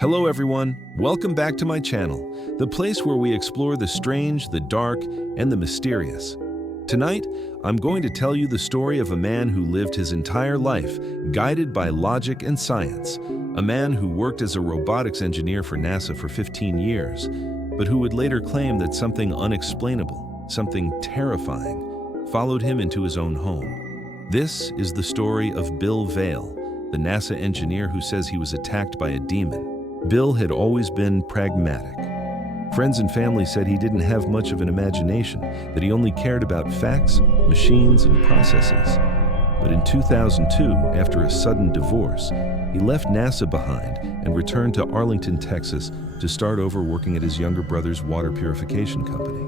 Hello everyone, welcome back to my channel, the place where we explore the strange, the dark, and the mysterious. Tonight, I'm going to tell you the story of a man who lived his entire life guided by logic and science, a man who worked as a robotics engineer for NASA for 15 years, but who would later claim that something unexplainable, something terrifying, followed him into his own home. This is the story of Bill Vaile, the NASA engineer who says he was attacked by a demon. Bill had always been pragmatic. Friends and family said he didn't have much of an imagination, that he only cared about facts, machines, and processes. But in 2002, after a sudden divorce, he left NASA behind and returned to Arlington, Texas to start over working at his younger brother's water purification company.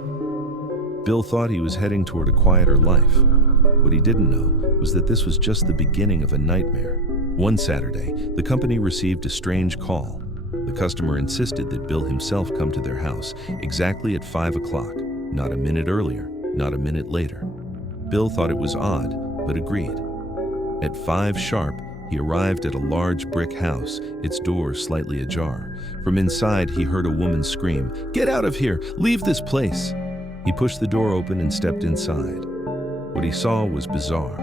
Bill thought he was heading toward a quieter life. What he didn't know was that this was just the beginning of a nightmare. One Saturday, the company received a strange call. The customer insisted that Bill himself come to their house exactly at 5 o'clock, not a minute earlier, not a minute later. Bill thought it was odd, but agreed. At 5 sharp, he arrived at a large brick house, its doors slightly ajar. From inside, he heard a woman scream, "Get out of here! Leave this place!" He pushed the door open and stepped inside. What he saw was bizarre.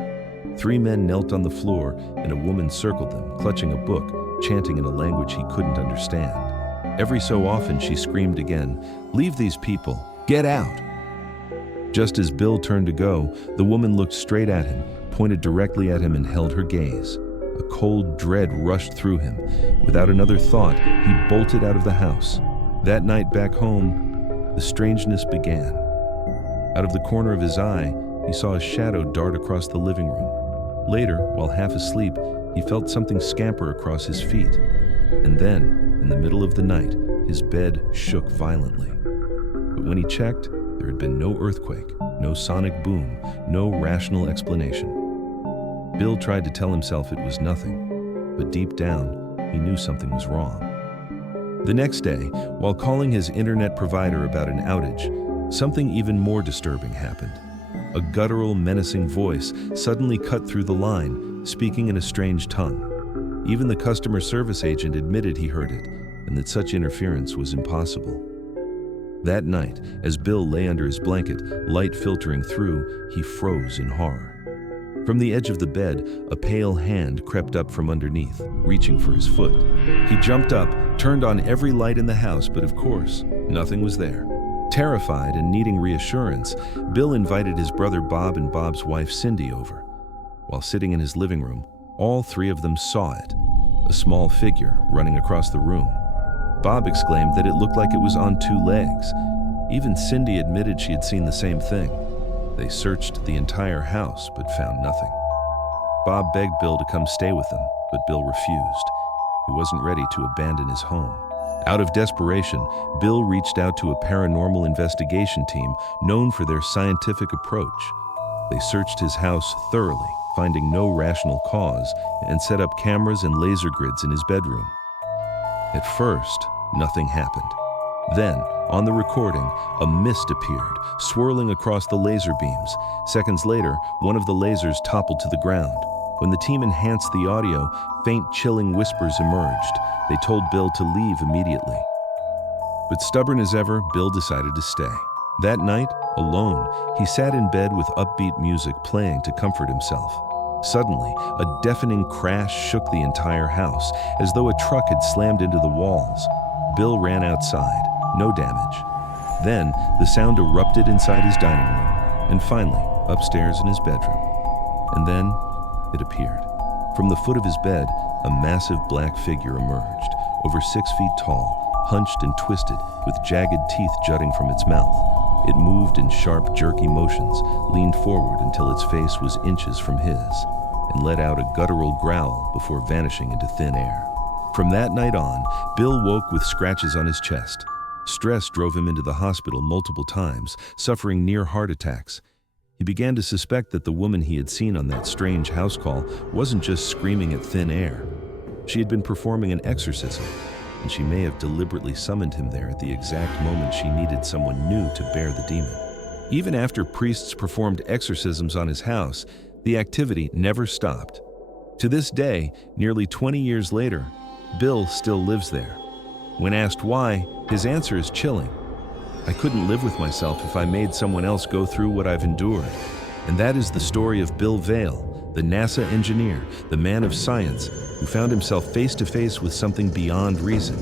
3 men knelt on the floor, and a woman circled them, clutching a book, chanting in a language he couldn't understand. Every so often she screamed again, "Leave these people! Get out!" Just as Bill turned to go, the woman looked straight at him, pointed directly at him, and held her gaze. A cold dread rushed through him. Without another thought, he bolted out of the house. That night back home, the strangeness began. Out of the corner of his eye, he saw a shadow dart across the living room. Later, while half asleep, he felt something scamper across his feet. And then, in the middle of the night, his bed shook violently. But when he checked, there had been no earthquake, no sonic boom, no rational explanation. Bill tried to tell himself it was nothing, but deep down, he knew something was wrong. The next day, while calling his internet provider about an outage, something even more disturbing happened. A guttural, menacing voice suddenly cut through the line, speaking in a strange tongue. Even the customer service agent admitted he heard it, and that such interference was impossible. That night, as Bill lay under his blanket, light filtering through, he froze in horror. From the edge of the bed, a pale hand crept up from underneath, reaching for his foot. He jumped up, turned on every light in the house, but of course, nothing was there. Terrified and needing reassurance, Bill invited his brother Bob and Bob's wife Cindy over. While sitting in his living room, all 3 of them saw it, a small figure running across the room. Bob exclaimed that it looked like it was on 2 legs. Even Cindy admitted she had seen the same thing. They searched the entire house but found nothing. Bob begged Bill to come stay with them, but Bill refused. He wasn't ready to abandon his home. Out of desperation, Bill reached out to a paranormal investigation team known for their scientific approach. They searched his house thoroughly, finding no rational cause, and set up cameras and laser grids in his bedroom. At first, nothing happened. Then, on the recording, a mist appeared, swirling across the laser beams. Seconds later, one of the lasers toppled to the ground. When the team enhanced the audio, faint, chilling whispers emerged. They told Bill to leave immediately. But stubborn as ever, Bill decided to stay. That night, alone, he sat in bed with upbeat music playing to comfort himself. Suddenly, a deafening crash shook the entire house, as though a truck had slammed into the walls. Bill ran outside, no damage. Then, the sound erupted inside his dining room, and finally, upstairs in his bedroom. And then, it appeared. From the foot of his bed, a massive black figure emerged, over 6 feet tall, hunched and twisted, with jagged teeth jutting from its mouth. It moved in sharp, jerky motions, leaned forward until its face was inches from his, and let out a guttural growl before vanishing into thin air. From that night on, Bill woke with scratches on his chest. Stress drove him into the hospital multiple times, suffering near heart attacks. He began to suspect that the woman he had seen on that strange house call wasn't just screaming at thin air. She had been performing an exorcism, and she may have deliberately summoned him there at the exact moment she needed someone new to bear the demon. Even after priests performed exorcisms on his house, the activity never stopped. To this day, nearly 20 years later, Bill still lives there, When asked why, his answer is chilling. I couldn't live with myself if I made someone else go through what I've endured. And that is the story of Bill Vaile, the NASA engineer, the man of science, who found himself face to face with something beyond reason.